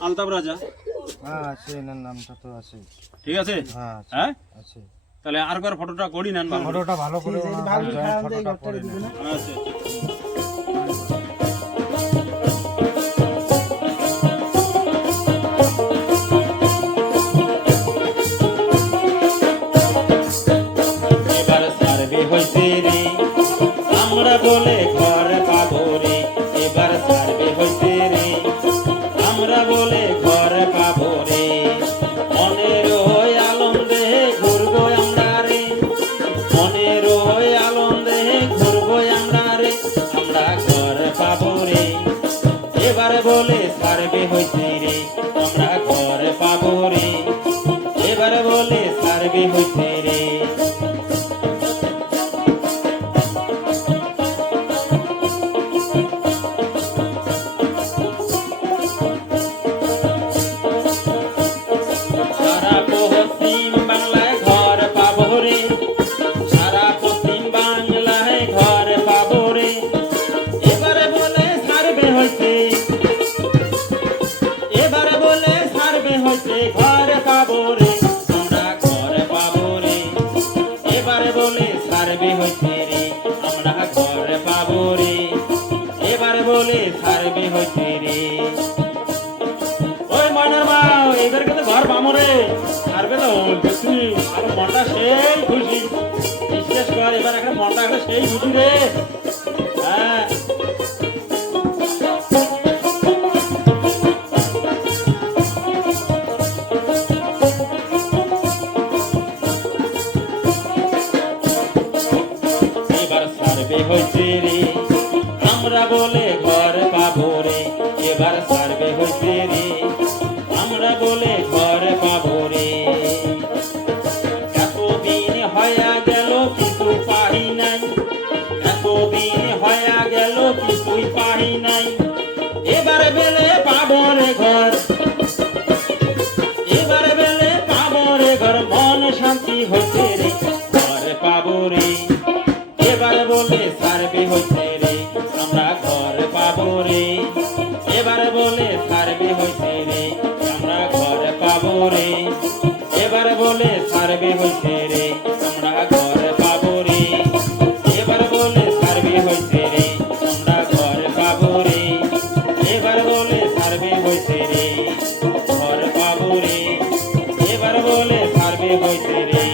আলতাব রাজা। হ্যাঁ আছে এনার নামটা তো আছে। ঠিক আছে? হ্যাঁ হ্যাঁ? আছে। তাহলে আর একবার ফটোটা করি নেন ফটোটা ভালো করে ফটোটা আচ্ছা মনের বলে সার্ভে রে, আমরা ঘর পাবো রে। এবারে বলে ছাড়বি হয়েছে রে। ওই ময়নার মা এবার কিন্তু ঘর পামো রে। ছাড়বে তো বেশি আমার মনটা সেই খুশি। বিশেষ কর এবার একটা মনটা সেই খুশি রে। হ্যাঁ সার্ভে হয়েছে রে আমরা বলে ঘর পাবো রে, এবার সার্ভে হয়েছে রে আমরা বলে ঘর পাবো রে। এতদিন হয়ে গেল কিছু নাই, এতদিন হয়ে গেল কিছুই পাই নাই, এবারে বেলে পাবো রে ঘর। এবারে বেলে পাবো রে ঘর, মন শান্তি হচ্ছে রে, ঘর পাবো রে। তৈরি হইতে রে, আমরা ঘর পাবো রে। এবার বলে সারবে হইতে রে, আমরা ঘর রে। এবার বলে সারবে হইতে রে, আমরা ঘর পাবো রে। এবার বলে সারবে হইতে রে, আমরা ঘর রে। এবার বলে রে, ঘর রে। এবার বলে রে।